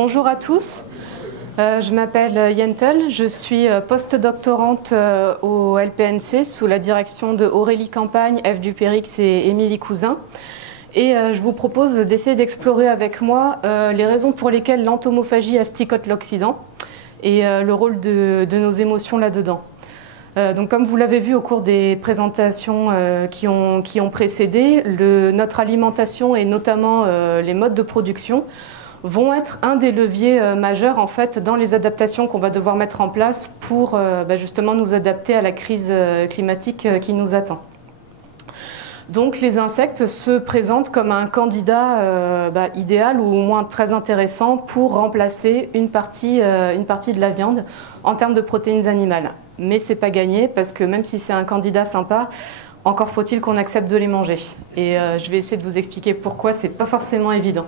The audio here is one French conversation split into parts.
Bonjour à tous, je m'appelle Yentel, je suis post-doctorante au LPNC sous la direction de Aurélie Campagne, Ève Dupérix et Émilie Cousin. Et je vous propose d'essayer d'explorer avec moi les raisons pour lesquelles l'entomophagie asticote l'Occident et le rôle de nos émotions là-dedans. Donc, comme vous l'avez vu au cours des présentations qui ont précédé, notre alimentation et notamment les modes de production vont être un des leviers majeurs en fait dans les adaptations qu'on va devoir mettre en place pour justement nous adapter à la crise climatique qui nous attend. Donc les insectes se présentent comme un candidat idéal ou au moins très intéressant pour remplacer une partie de la viande en termes de protéines animales. Mais c'est pas gagné parce que même si c'est un candidat sympa, encore faut-il qu'on accepte de les manger. Et je vais essayer de vous expliquer pourquoi c'est pas forcément évident.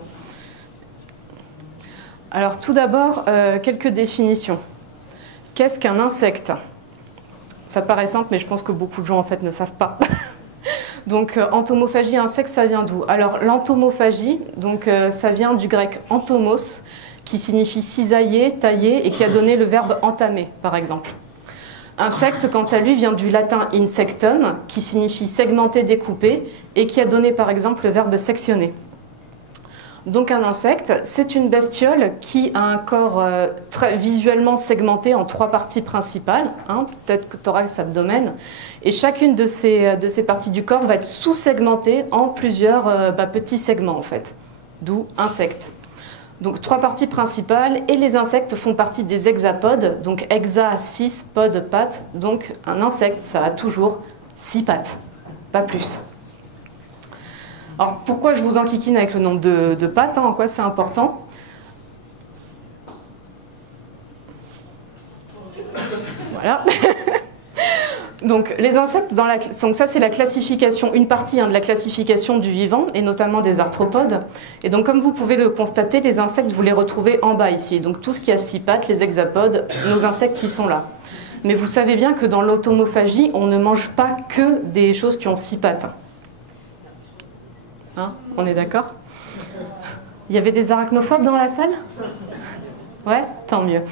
Alors tout d'abord, quelques définitions. Qu'est-ce qu'un insecte? Ça paraît simple, mais je pense que beaucoup de gens en fait ne savent pas. Donc entomophagie, insecte, ça vient d'où? Alors l'entomophagie, ça vient du grec entomos, qui signifie cisailler, tailler, et qui a donné le verbe entamer, par exemple. Insecte, quant à lui, vient du latin insectum, qui signifie segmenter, découper, et qui a donné par exemple le verbe sectionner. Donc un insecte, c'est une bestiole qui a un corps très visuellement segmenté en trois parties principales, tête, thorax, abdomen, et chacune de ces parties du corps va être sous-segmentée en plusieurs petits segments en fait, d'où insecte. Donc trois parties principales, et les insectes font partie des hexapodes, donc hexa, 6, pod, pattes, donc un insecte, ça a toujours 6 pattes, pas plus. Alors pourquoi je vous enquiquine avec le nombre de pattes, en quoi c'est important? Voilà. Donc les insectes, donc ça c'est la classification, une partie de la classification du vivant, et notamment des arthropodes. Et donc comme vous pouvez le constater, les insectes, vous les retrouvez en bas ici. Donc tout ce qui a 6 pattes, les hexapodes, nos insectes, ils sont là. Mais vous savez bien que dans l'automophagie, on ne mange pas que des choses qui ont 6 pattes. On est d'accord? Il y avait des arachnophobes dans la salle? Ouais, tant mieux.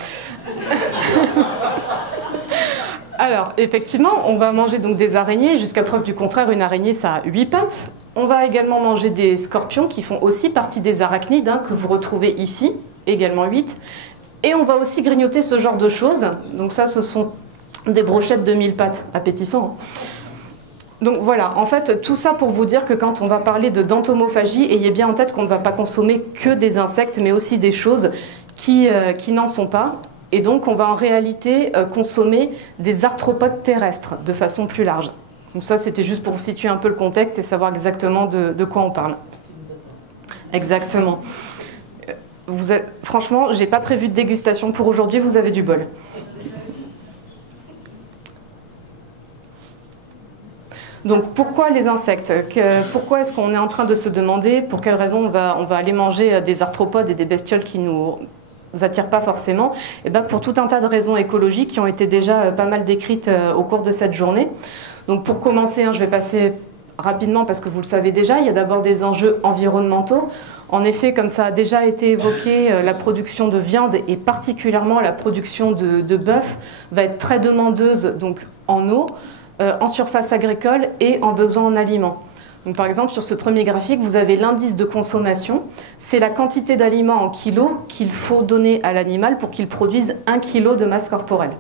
Alors, effectivement, on va manger donc des araignées. Jusqu'à preuve du contraire, une araignée, ça a 8 pattes. On va également manger des scorpions qui font aussi partie des arachnides, que vous retrouvez ici, également 8. Et on va aussi grignoter ce genre de choses. Donc ça, ce sont des brochettes de 1000 pattes, appétissant. Donc voilà, en fait, tout ça pour vous dire que quand on va parler d'entomophagie, ayez bien en tête qu'on ne va pas consommer que des insectes, mais aussi des choses qui n'en sont pas. Et donc, on va en réalité consommer des arthropodes terrestres de façon plus large. Donc ça, c'était juste pour vous situer un peu le contexte et savoir exactement de quoi on parle. Exactement. Franchement, j'ai pas prévu de dégustation pour aujourd'hui, vous avez du bol. Donc pourquoi les insectes? Pourquoi est-ce qu'on est en train de se demander pour quelles raisons on va aller manger des arthropodes et des bestioles qui nous attirent pas forcément? Et bien pour tout un tas de raisons écologiques qui ont été déjà pas mal décrites au cours de cette journée. Donc pour commencer, je vais passer rapidement parce que vous le savez déjà, il y a d'abord des enjeux environnementaux. En effet, comme ça a déjà été évoqué, la production de viande et particulièrement la production de bœuf va être très demandeuse donc en eau, en surface agricole et en besoin en aliments. Donc, par exemple, sur ce premier graphique, vous avez l'indice de consommation. C'est la quantité d'aliments en kilos qu'il faut donner à l'animal pour qu'il produise 1 kg de masse corporelle.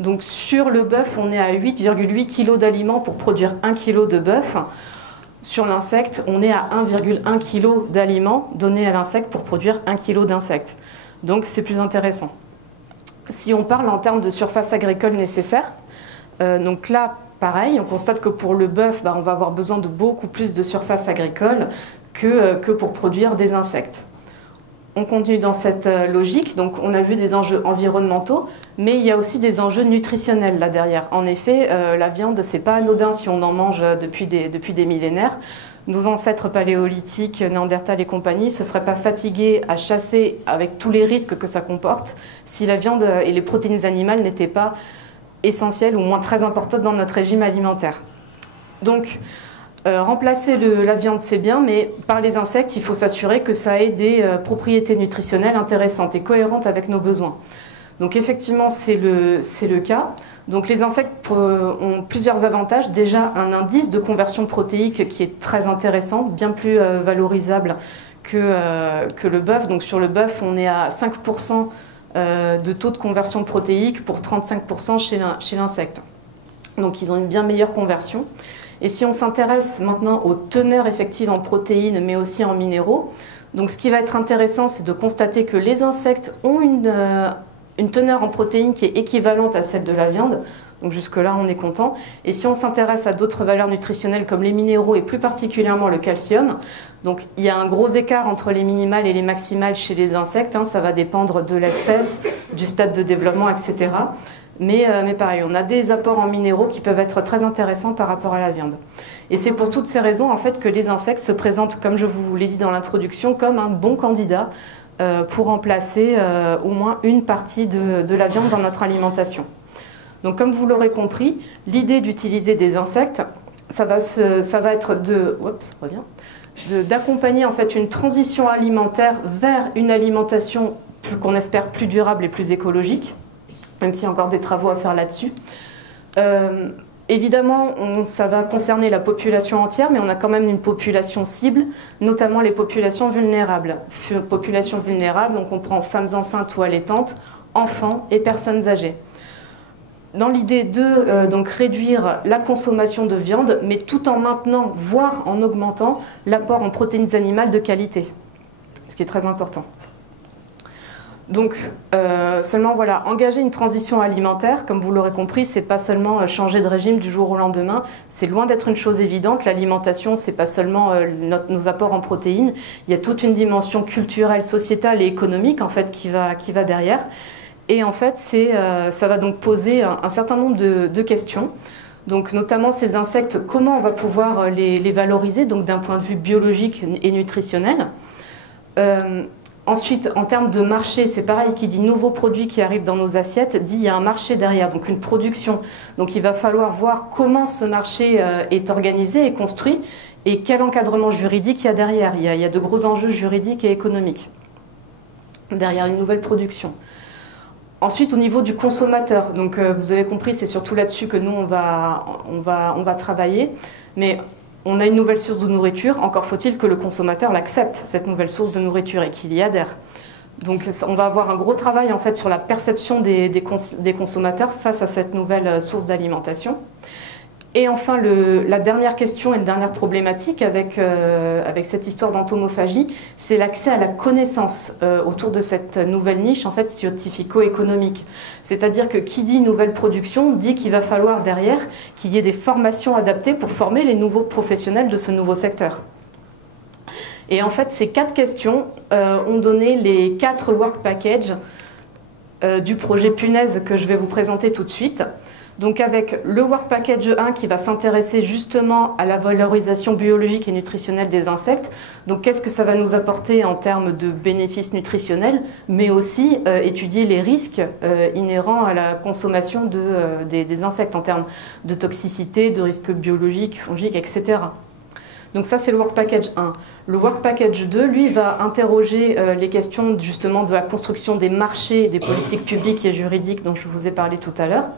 Donc sur le bœuf, on est à 8,8 kg d'aliments pour produire 1 kg de bœuf. Sur l'insecte, on est à 1,1 kg d'aliments donnés à l'insecte pour produire 1 kg d'insectes. Donc c'est plus intéressant. Si on parle en termes de surface agricole nécessaire, donc là, pareil, on constate que pour le bœuf, on va avoir besoin de beaucoup plus de surface agricole que pour produire des insectes. On continue dans cette logique, donc on a vu des enjeux environnementaux, mais il y a aussi des enjeux nutritionnels là derrière. En effet, la viande, c'est pas anodin si on en mange depuis des millénaires. Nos ancêtres paléolithiques, Néandertal et compagnie, ne se seraient pas fatigués à chasser avec tous les risques que ça comporte si la viande et les protéines animales n'étaient pas essentielles ou moins très importantes dans notre régime alimentaire. Donc, Remplacer la viande, c'est bien, mais par les insectes, il faut s'assurer que ça ait des propriétés nutritionnelles intéressantes et cohérentes avec nos besoins. Donc effectivement, c'est le cas. Donc les insectes ont plusieurs avantages. Déjà, un indice de conversion protéique qui est très intéressant, bien plus valorisable que le bœuf. Donc sur le bœuf, on est à 5% de taux de conversion protéique pour 35% chez l'insecte. Donc ils ont une bien meilleure conversion. Et si on s'intéresse maintenant aux teneurs effectives en protéines, mais aussi en minéraux, donc ce qui va être intéressant, c'est de constater que les insectes ont une teneur en protéines qui est équivalente à celle de la viande. Donc jusque-là, on est content. Et si on s'intéresse à d'autres valeurs nutritionnelles comme les minéraux et plus particulièrement le calcium, donc il y a un gros écart entre les minimales et les maximales chez les insectes. Ça va dépendre de l'espèce, du stade de développement, etc. Mais pareil, on a des apports en minéraux qui peuvent être très intéressants par rapport à la viande. Et c'est pour toutes ces raisons en fait, que les insectes se présentent, comme je vous l'ai dit dans l'introduction, comme un bon candidat pour remplacer au moins une partie de la viande dans notre alimentation. Donc comme vous l'aurez compris, l'idée d'utiliser des insectes, ça va être d'accompagner en fait une transition alimentaire vers une alimentation qu'on espère plus durable et plus écologique, même s'il y a encore des travaux à faire là-dessus. Évidemment, ça va concerner la population entière, mais on a quand même une population cible, notamment les populations vulnérables. Population vulnérable, on comprend femmes enceintes ou allaitantes, enfants et personnes âgées. Dans l'idée de donc réduire la consommation de viande, mais tout en maintenant, voire en augmentant, l'apport en protéines animales de qualité, ce qui est très important. Donc, seulement voilà, engager une transition alimentaire, comme vous l'aurez compris, c'est pas seulement changer de régime du jour au lendemain, c'est loin d'être une chose évidente. L'alimentation, c'est pas seulement nos apports en protéines, il y a toute une dimension culturelle, sociétale et économique en fait qui va derrière. Et en fait, ça va donc poser un certain nombre de questions. Donc, notamment ces insectes, comment on va pouvoir les valoriser, donc d'un point de vue biologique et nutritionnel. Ensuite, en termes de marché, c'est pareil, qui dit nouveaux produits qui arrivent dans nos assiettes, dit il y a un marché derrière, donc une production. Donc il va falloir voir comment ce marché est organisé et construit et quel encadrement juridique il y a derrière. Il y a de gros enjeux juridiques et économiques derrière une nouvelle production. Ensuite, au niveau du consommateur, donc vous avez compris, c'est surtout là-dessus que nous, on va travailler. Mais on a une nouvelle source de nourriture, encore faut-il que le consommateur l'accepte, cette nouvelle source de nourriture, et qu'il y adhère. Donc on va avoir un gros travail en fait sur la perception des consommateurs face à cette nouvelle source d'alimentation. Et enfin, la dernière question et la dernière problématique avec cette histoire d'entomophagie, c'est l'accès à la connaissance autour de cette nouvelle niche en fait scientifico-économique. C'est-à-dire que qui dit nouvelle production dit qu'il va falloir derrière qu'il y ait des formations adaptées pour former les nouveaux professionnels de ce nouveau secteur. Et en fait, ces 4 questions ont donné les 4 work packages du projet Punaise que je vais vous présenter tout de suite. Donc avec le Work Package 1 qui va s'intéresser justement à la valorisation biologique et nutritionnelle des insectes. Donc qu'est-ce que ça va nous apporter en termes de bénéfices nutritionnels, mais aussi étudier les risques inhérents à la consommation des insectes en termes de toxicité, de risques biologiques, fongiques, etc. Donc ça, c'est le Work Package 1. Le Work Package 2, lui, va interroger les questions justement de la construction des marchés, des politiques publiques et juridiques dont je vous ai parlé tout à l'heure.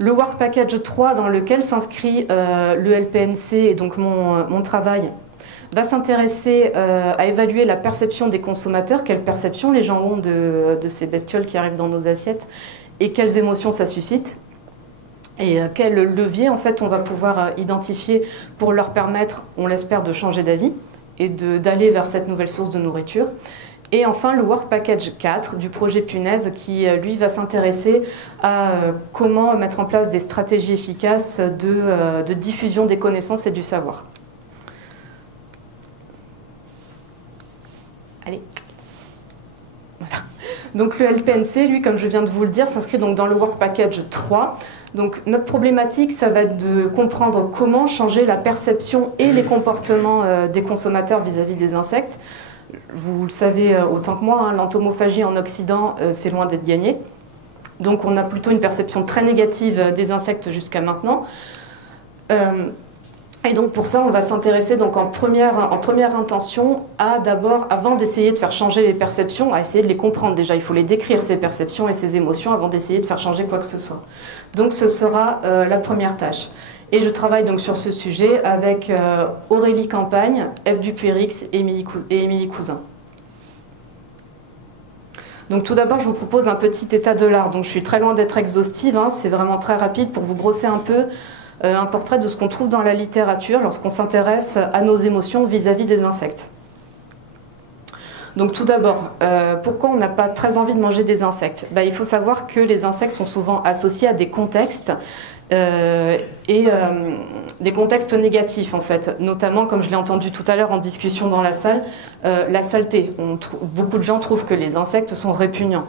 Le Work Package 3, dans lequel s'inscrit le LPNC et donc mon travail, va s'intéresser à évaluer la perception des consommateurs, quelle perception les gens ont de ces bestioles qui arrivent dans nos assiettes et quelles émotions ça suscite. Et quel levier en fait on va pouvoir identifier pour leur permettre, on l'espère, de changer d'avis et d'aller vers cette nouvelle source de nourriture. Et enfin, le Work Package 4 du projet Punaise qui, lui, va s'intéresser à comment mettre en place des stratégies efficaces de diffusion des connaissances et du savoir. Allez. Voilà. Donc le LPNC, lui, comme je viens de vous le dire, s'inscrit donc dans le Work Package 3. Donc notre problématique, ça va être de comprendre comment changer la perception et les comportements des consommateurs vis-à-vis des insectes. Vous le savez autant que moi, l'entomophagie en Occident, c'est loin d'être gagné. Donc on a plutôt une perception très négative des insectes jusqu'à maintenant. Et donc pour ça, on va s'intéresser donc en première intention à d'abord, avant d'essayer de faire changer les perceptions, à essayer de les comprendre. Déjà, il faut les décrire, ces perceptions et ces émotions, avant d'essayer de faire changer quoi que ce soit. Donc ce sera la première tâche. Et je travaille donc sur ce sujet avec Aurélie Campagne, Ève Dupuyrix et Émilie Cousin. Donc tout d'abord, je vous propose un petit état de l'art. Donc je suis très loin d'être exhaustive, hein, c'est vraiment très rapide pour vous brosser un peu un portrait de ce qu'on trouve dans la littérature lorsqu'on s'intéresse à nos émotions vis-à-vis des insectes. Donc tout d'abord, pourquoi on n'a pas très envie de manger des insectes? Il faut savoir que les insectes sont souvent associés à des contextes des contextes négatifs en fait, notamment comme je l'ai entendu tout à l'heure en discussion dans la salle, la saleté. Beaucoup de gens trouvent que les insectes sont répugnants.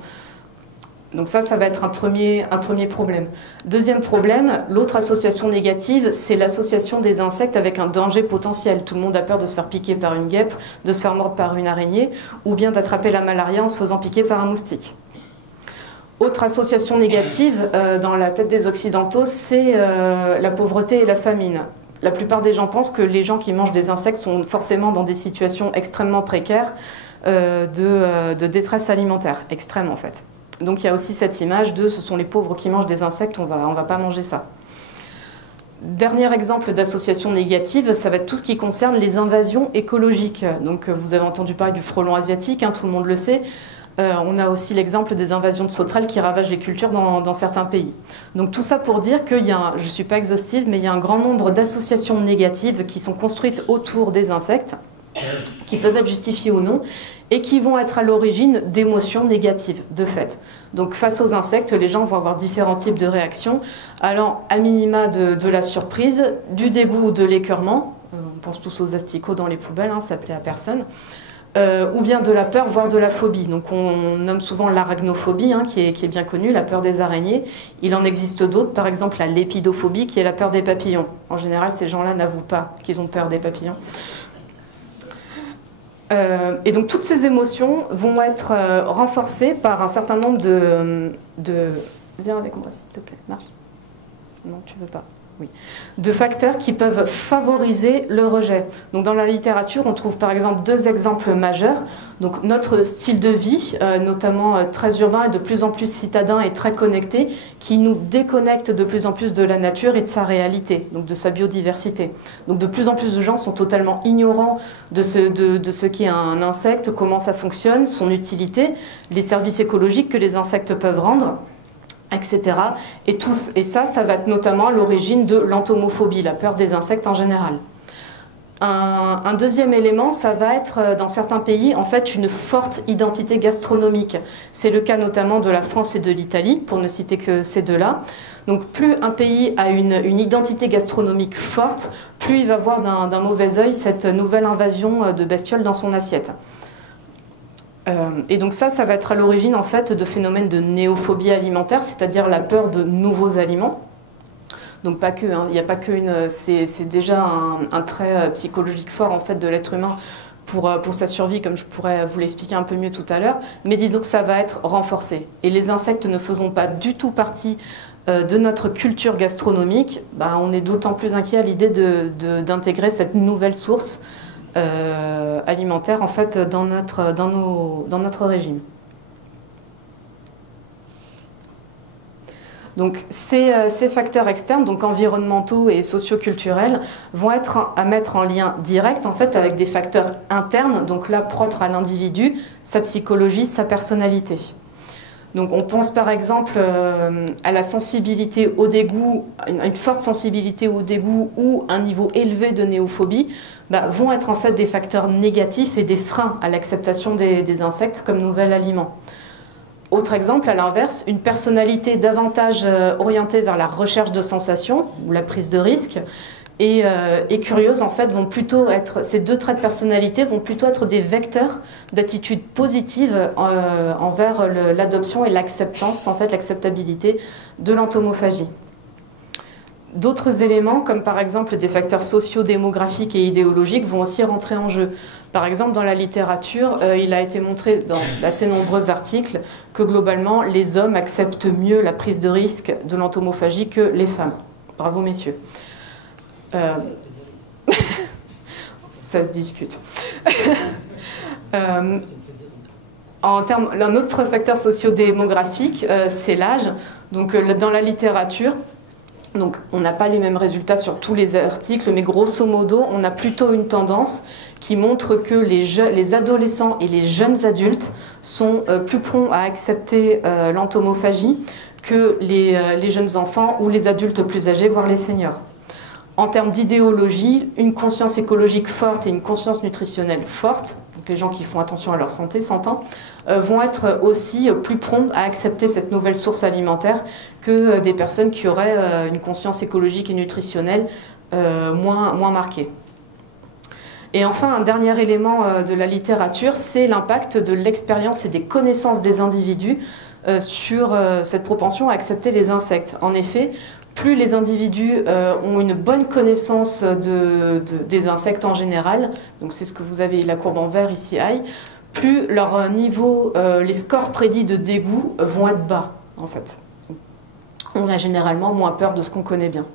Donc ça va être un premier problème. Deuxième problème, l'autre association négative, c'est l'association des insectes avec un danger potentiel. Tout le monde a peur de se faire piquer par une guêpe, de se faire mordre par une araignée, ou bien d'attraper la malaria en se faisant piquer par un moustique. Autre association négative dans la tête des Occidentaux, c'est la pauvreté et la famine. La plupart des gens pensent que les gens qui mangent des insectes sont forcément dans des situations extrêmement précaires de détresse alimentaire, extrême en fait. Donc il y a aussi cette image de ce sont les pauvres qui mangent des insectes, on va pas manger ça. Dernier exemple d'association négative, ça va être tout ce qui concerne les invasions écologiques. Donc vous avez entendu parler du frelon asiatique, hein, tout le monde le sait. On a aussi l'exemple des invasions de sauterelles qui ravagent les cultures dans certains pays. Donc tout ça pour dire qu'il y a, je ne suis pas exhaustive, mais il y a un grand nombre d'associations négatives qui sont construites autour des insectes, qui peuvent être justifiées ou non, et qui vont être à l'origine d'émotions négatives, de fait. Donc face aux insectes, les gens vont avoir différents types de réactions, allant à minima de la surprise, du dégoût ou de l'écœurement, on pense tous aux asticots dans les poubelles, hein, ça plaît à personne, ou bien de la peur, voire de la phobie. Donc on nomme souvent l'arachnophobie, hein, qui est bien connue, la peur des araignées. Il en existe d'autres, par exemple la lépidophobie, qui est la peur des papillons. En général, ces gens-là n'avouent pas qu'ils ont peur des papillons. Et donc toutes ces émotions vont être renforcées par un certain nombre de... Viens avec moi s'il te plaît, marche. Non, tu veux pas. Oui. De facteurs qui peuvent favoriser le rejet. Donc dans la littérature, on trouve par exemple deux exemples majeurs. Donc notre style de vie, notamment très urbain et de plus en plus citadin et très connecté, qui nous déconnecte de plus en plus de la nature et de sa réalité, donc de sa biodiversité. Donc de plus en plus de gens sont totalement ignorants de ce qu'est un insecte, comment ça fonctionne, son utilité, les services écologiques que les insectes peuvent rendre, etc. Et ça va être notamment à l'origine de l'entomophobie, la peur des insectes en général. Un deuxième élément, ça va être dans certains pays en fait une forte identité gastronomique. C'est le cas notamment de la France et de l'Italie, pour ne citer que ces deux-là. Donc plus un pays a une identité gastronomique forte, plus il va voir d'un mauvais œil cette nouvelle invasion de bestioles dans son assiette. Et donc ça va être à l'origine en fait de phénomènes de néophobie alimentaire, c'est-à-dire la peur de nouveaux aliments. Donc pas que, hein, il n'y a pas que c'est déjà un trait psychologique fort en fait de l'être humain pour sa survie, comme je pourrais vous l'expliquer un peu mieux tout à l'heure. Mais disons que ça va être renforcé. Et les insectes ne faisant pas du tout partie de notre culture gastronomique, on est d'autant plus inquiet à l'idée d'intégrer cette nouvelle source alimentaire en fait dans notre régime. Donc ces facteurs externes, donc environnementaux et socioculturels, vont être à mettre en lien direct en fait avec des facteurs internes, donc là propres à l'individu, sa psychologie, sa personnalité. Donc on pense par exemple à la sensibilité au dégoût, une forte sensibilité au dégoût ou un niveau élevé de néophobie, vont être en fait des facteurs négatifs et des freins à l'acceptation des insectes comme nouvel aliment. Autre exemple, à l'inverse, une personnalité davantage orientée vers la recherche de sensations ou la prise de risque et curieuse, en fait, vont plutôt être, ces deux traits de personnalité vont plutôt être des vecteurs d'attitude positive envers l'adoption et l'acceptance, en fait, l'acceptabilité de l'entomophagie. D'autres éléments, comme par exemple des facteurs socio-démographiques et idéologiques, vont aussi rentrer en jeu. Par exemple, dans la littérature, il a été montré dans d'assez nombreux articles que globalement, les hommes acceptent mieux la prise de risque de l'entomophagie que les femmes. Bravo, messieurs. ça se discute. Un autre facteur sociodémographique, c'est l'âge. Donc, dans la littérature, donc, on n'a pas les mêmes résultats sur tous les articles, mais grosso modo, on a plutôt une tendance qui montre que les adolescents et les jeunes adultes sont plus prompts à accepter l'entomophagie que les jeunes enfants ou les adultes plus âgés, voire les seniors. En termes d'idéologie, une conscience écologique forte et une conscience nutritionnelle forte, donc les gens qui font attention à leur santé, s'entend, vont être aussi plus prompts à accepter cette nouvelle source alimentaire que des personnes qui auraient une conscience écologique et nutritionnelle moins marquée. Et enfin, un dernier élément de la littérature, c'est l'impact de l'expérience et des connaissances des individus sur cette propension à accepter les insectes. En effet, plus les individus ont une bonne connaissance des insectes en général, donc c'est ce que vous avez la courbe en vert ici, plus leur niveau, les scores prédits de dégoût vont être bas, en fait. On a généralement moins peur de ce qu'on connaît bien.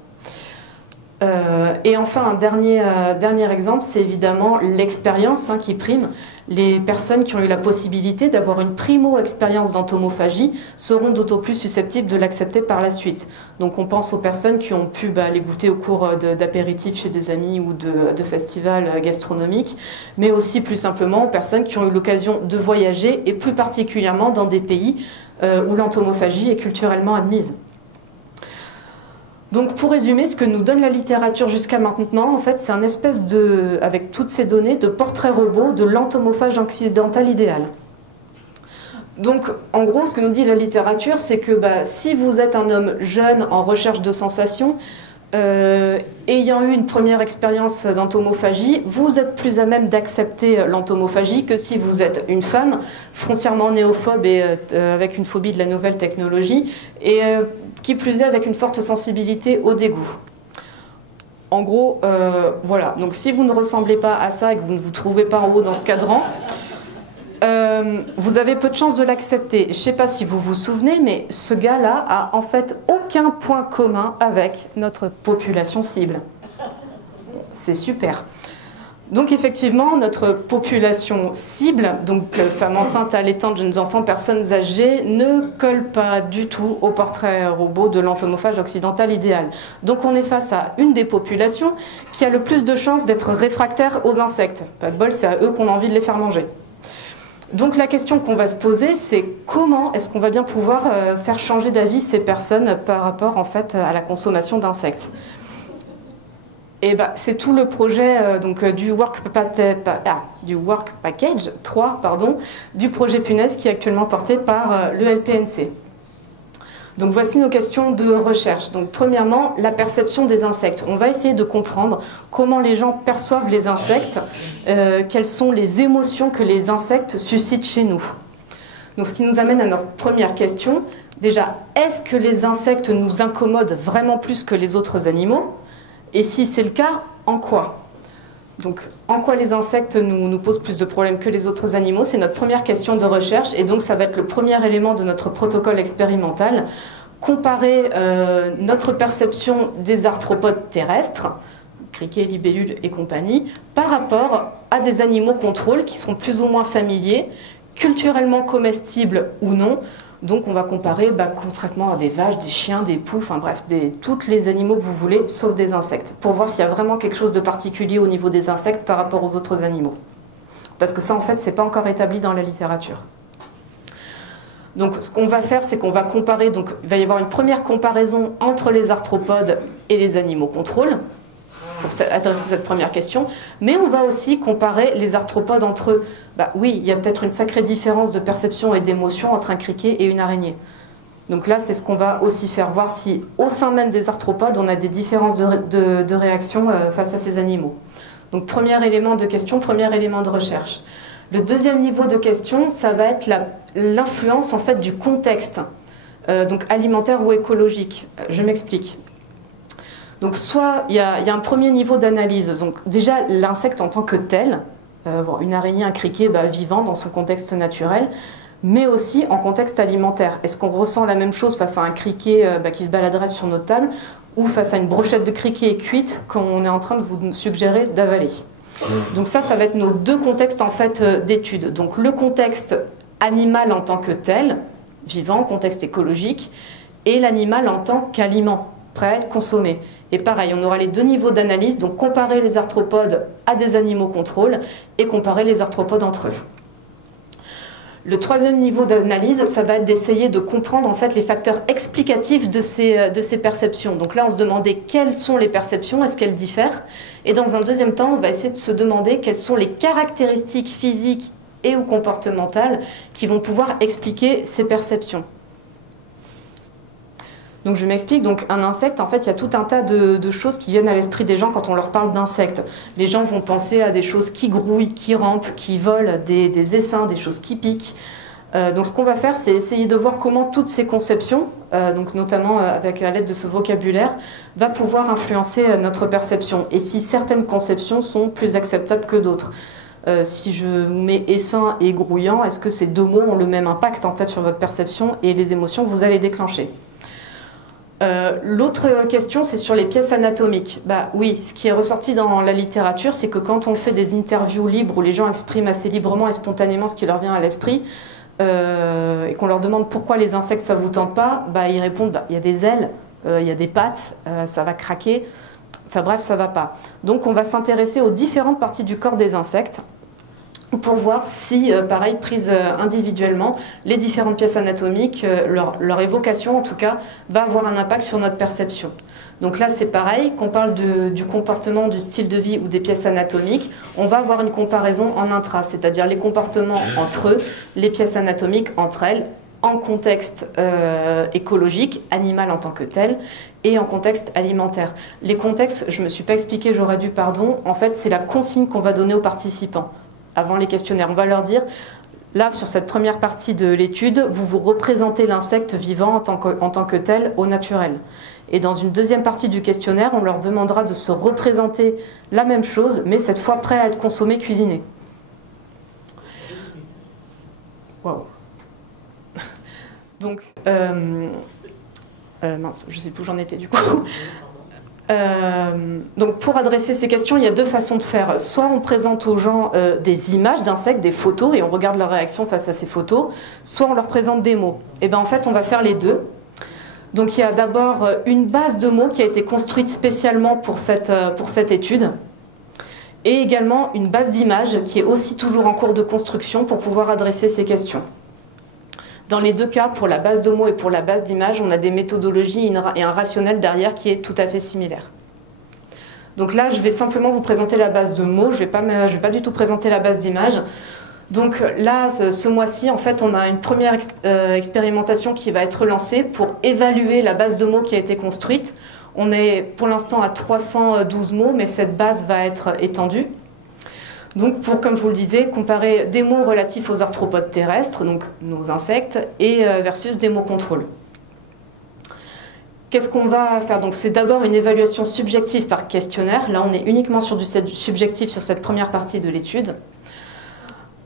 Et enfin, un dernier exemple, c'est évidemment l'expérience qui prime. Les personnes qui ont eu la possibilité d'avoir une primo-expérience d'entomophagie seront d'autant plus susceptibles de l'accepter par la suite. Donc on pense aux personnes qui ont pu les goûter au cours d'apéritifs chez des amis ou de festivals gastronomiques, mais aussi plus simplement aux personnes qui ont eu l'occasion de voyager, et plus particulièrement dans des pays où l'entomophagie est culturellement admise. Donc pour résumer, ce que nous donne la littérature jusqu'à maintenant, en fait, c'est un espèce de, avec toutes ces données, de portrait robot de l'entomophage occidental idéal. Donc en gros, ce que nous dit la littérature, c'est que si vous êtes un homme jeune en recherche de sensations, ayant eu une première expérience d'entomophagie, vous êtes plus à même d'accepter l'entomophagie que si vous êtes une femme foncièrement néophobe et avec une phobie de la nouvelle technologie, et qui plus est avec une forte sensibilité au dégoût. En gros, voilà. Donc si vous ne ressemblez pas à ça et que vous ne vous trouvez pas en haut dans ce cadran, vous avez peu de chances de l'accepter. Je ne sais pas si vous vous souvenez, mais ce gars-là a en fait aucun point commun avec notre population cible. C'est super. Donc effectivement, notre population cible, donc femmes enceintes, allaitantes, jeunes enfants, personnes âgées, ne colle pas du tout au portrait robot de l'entomophage occidental idéal. Donc on est face à une des populations qui a le plus de chances d'être réfractaire aux insectes. Pas de bol, c'est à eux qu'on a envie de les faire manger. Donc la question qu'on va se poser, c'est comment est-ce qu'on va bien pouvoir faire changer d'avis ces personnes par rapport en fait à la consommation d'insectes. Et c'est tout le projet du Work Package 3, du projet Punaise qui est actuellement porté par le LPNC. Donc voici nos questions de recherche. Donc premièrement, la perception des insectes. On va essayer de comprendre comment les gens perçoivent les insectes, quelles sont les émotions que les insectes suscitent chez nous. Donc ce qui nous amène à notre première question. Déjà, est-ce que les insectes nous incommodent vraiment plus que les autres animaux ? Et si c'est le cas, en quoi ? Donc, en quoi les insectes nous posent plus de problèmes que les autres animaux ? C'est notre première question de recherche, et donc ça va être le premier élément de notre protocole expérimental. Comparer notre perception des arthropodes terrestres, criquets, libellules et compagnie, par rapport à des animaux contrôles qui sont plus ou moins familiers, culturellement comestibles ou non. Donc on va comparer concrètement à des vaches, des chiens, des poules, enfin bref, tous les animaux que vous voulez, sauf des insectes, pour voir s'il y a vraiment quelque chose de particulier au niveau des insectes par rapport aux autres animaux. Parce que ça, en fait, c'est pas encore établi dans la littérature. Donc ce qu'on va faire, c'est qu'on va comparer, donc il va y avoir une première comparaison entre les arthropodes et les animaux contrôles, pour adresser cette première question, mais on va aussi comparer les arthropodes entre eux. Oui, il y a peut-être une sacrée différence de perception et d'émotion entre un criquet et une araignée. Donc là, c'est ce qu'on va aussi faire, voir si au sein même des arthropodes, on a des différences de réaction face à ces animaux. Donc premier élément de question, premier élément de recherche. Le deuxième niveau de question, ça va être l'influence en fait du contexte, donc alimentaire ou écologique. Je m'explique. Donc soit il y a un premier niveau d'analyse, donc déjà l'insecte en tant que tel, une araignée, un criquet vivant dans son contexte naturel, mais aussi en contexte alimentaire. Est-ce qu'on ressent la même chose face à un criquet qui se baladerait sur notre table ou face à une brochette de criquet cuite qu'on est en train de vous suggérer d'avaler ? Donc ça va être nos deux contextes en fait d'études. Donc le contexte animal en tant que tel, vivant, contexte écologique, et l'animal en tant qu'aliment, prêt à être consommé. Et pareil, on aura les deux niveaux d'analyse, donc comparer les arthropodes à des animaux contrôle et comparer les arthropodes entre eux. Le troisième niveau d'analyse, ça va être d'essayer de comprendre en fait les facteurs explicatifs de ces perceptions. Donc là, on se demandait quelles sont les perceptions, est-ce qu'elles diffèrent? Et dans un deuxième temps, on va essayer de se demander quelles sont les caractéristiques physiques et ou comportementales qui vont pouvoir expliquer ces perceptions. Donc je m'explique, donc un insecte, en fait, il y a tout un tas de choses qui viennent à l'esprit des gens quand on leur parle d'insectes. Les gens vont penser à des choses qui grouillent, qui rampent, qui volent, des essaims, des choses qui piquent. Donc ce qu'on va faire, c'est essayer de voir comment toutes ces conceptions, donc notamment avec à l'aide de ce vocabulaire, va pouvoir influencer notre perception. Et si certaines conceptions sont plus acceptables que d'autres. Si je vous mets essaim et grouillant, est-ce que ces deux mots ont le même impact en fait sur votre perception et les émotions que vous allez déclencher? L'autre question, c'est sur les pièces anatomiques. Bah oui, ce qui est ressorti dans la littérature, c'est que quand on fait des interviews libres où les gens expriment assez librement et spontanément ce qui leur vient à l'esprit, et qu'on leur demande pourquoi les insectes ça vous tente pas, bah ils répondent bah il y a des ailes, il y a des pattes, ça va craquer. Enfin bref, ça va pas. Donc on va s'intéresser aux différentes parties du corps des insectes pour voir si, pareil, prises individuellement, les différentes pièces anatomiques, leur évocation en tout cas, va avoir un impact sur notre perception. Donc là c'est pareil, qu'on parle du comportement, du style de vie ou des pièces anatomiques, on va avoir une comparaison en intra, c'est-à-dire les comportements entre eux, les pièces anatomiques entre elles, en contexte écologique, animal en tant que tel, et en contexte alimentaire. Les contextes, je ne me suis pas expliqué, j'aurais dû, pardon, en fait c'est la consigne qu'on va donner aux participants avant les questionnaires. On va leur dire, là sur cette première partie de l'étude, vous vous représentez l'insecte vivant en tant que tel au naturel. Et dans une deuxième partie du questionnaire, on leur demandera de se représenter la même chose, mais cette fois prêt à être consommé, cuisiné. Waouh. Donc, mince, je ne sais plus où j'en étais du coup. Donc pour adresser ces questions, il y a deux façons de faire. Soit on présente aux gens des images d'insectes, des photos, et on regarde leur réaction face à ces photos, soit on leur présente des mots. Et bien en fait, on va faire les deux. Donc il y a d'abord une base de mots qui a été construite spécialement pour cette étude, et également une base d'images qui est aussi toujours en cours de construction pour pouvoir adresser ces questions. Dans les deux cas, pour la base de mots et pour la base d'images, on a des méthodologies et un rationnel derrière qui est tout à fait similaire. Donc là, je vais simplement vous présenter la base de mots, je vais pas du tout présenter la base d'images. Donc là, ce mois-ci, en fait, on a une première expérimentation qui va être lancée pour évaluer la base de mots qui a été construite. On est pour l'instant à 312 mots, mais cette base va être étendue. Donc pour, comme je vous le disais, comparer des mots relatifs aux arthropodes terrestres, donc nos insectes, et versus des mots contrôle. Qu'est-ce qu'on va faire? Donc c'est d'abord une évaluation subjective par questionnaire. Là, on est uniquement sur du subjectif sur cette première partie de l'étude.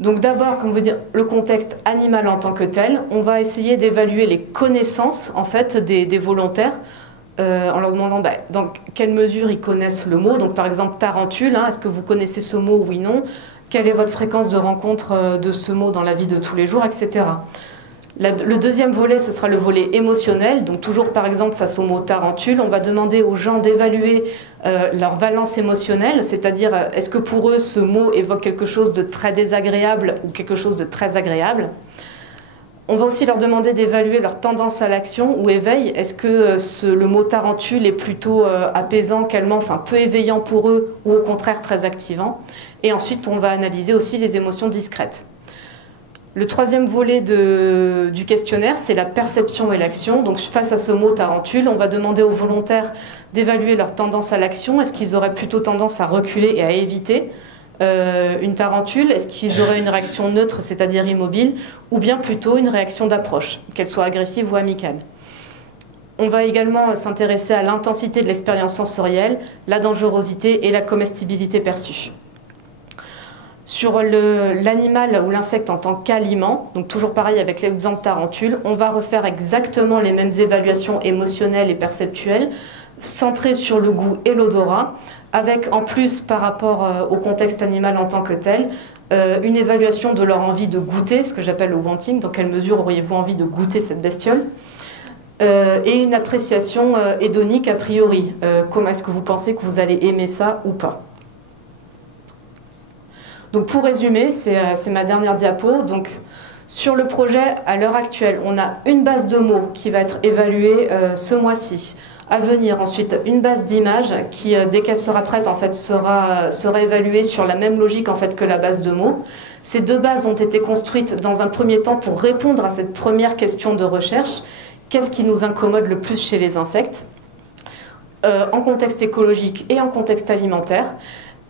Donc d'abord, comme vous dire, le contexte animal en tant que tel, on va essayer d'évaluer les connaissances en fait des volontaires. En leur demandant dans quelle mesure ils connaissent le mot. Donc par exemple tarentule, est-ce que vous connaissez ce mot, oui, non? Quelle est votre fréquence de rencontre de ce mot dans la vie de tous les jours, etc. Le deuxième volet, ce sera le volet émotionnel. Donc toujours par exemple face au mot tarentule, on va demander aux gens d'évaluer leur valence émotionnelle, c'est-à-dire est-ce que pour eux ce mot évoque quelque chose de très désagréable ou quelque chose de très agréable. On va aussi leur demander d'évaluer leur tendance à l'action ou éveil. Est-ce que le mot tarentule est plutôt apaisant, calmant, enfin peu éveillant pour eux ou au contraire très activant. Et ensuite, on va analyser aussi les émotions discrètes. Le troisième volet du questionnaire, c'est la perception et l'action. Donc face à ce mot tarentule, on va demander aux volontaires d'évaluer leur tendance à l'action. Est-ce qu'ils auraient plutôt tendance à reculer et à éviter une tarentule? Est-ce qu'ils auraient une réaction neutre, c'est-à-dire immobile, ou bien plutôt une réaction d'approche, qu'elle soit agressive ou amicale? On va également s'intéresser à l'intensité de l'expérience sensorielle, la dangerosité et la comestibilité perçue. Sur l'animal ou l'insecte en tant qu'aliment, donc toujours pareil avec l'exemple tarentule, on va refaire exactement les mêmes évaluations émotionnelles et perceptuelles, centrées sur le goût et l'odorat. avec en plus par rapport au contexte animal en tant que tel, une évaluation de leur envie de goûter, ce que j'appelle le wanting, dans quelle mesure auriez-vous envie de goûter cette bestiole, et une appréciation hédonique a priori. Comment est-ce que vous pensez que vous allez aimer ça ou pas? Donc pour résumer, c'est ma dernière diapo. Donc, sur le projet, à l'heure actuelle, on a une base de mots qui va être évaluée ce mois-ci. À venir ensuite une base d'images qui, dès qu'elle sera prête, en fait, sera évaluée sur la même logique en fait, que la base de mots. Ces deux bases ont été construites dans un premier temps pour répondre à cette première question de recherche. Qu'est-ce qui nous incommode le plus chez les insectes, en contexte écologique et en contexte alimentaire?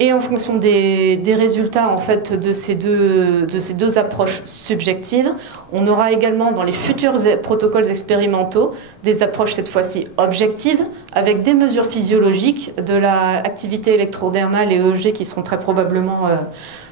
Et en fonction des résultats en fait, de ces deux approches subjectives, on aura également dans les futurs protocoles expérimentaux des approches cette fois-ci objectives, avec des mesures physiologiques de l'activité électrodermale et EEG qui seront très probablement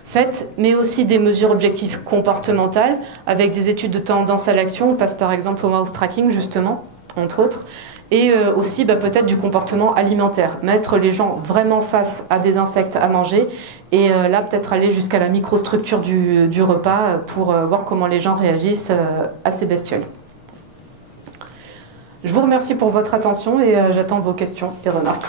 faites, mais aussi des mesures objectives comportementales, avec des études de tendance à l'action. On passe par exemple au mouse tracking justement, entre autres. Et aussi peut-être du comportement alimentaire, mettre les gens vraiment face à des insectes à manger et là peut-être aller jusqu'à la microstructure du repas pour voir comment les gens réagissent à ces bestioles. Je vous remercie pour votre attention et j'attends vos questions et remarques.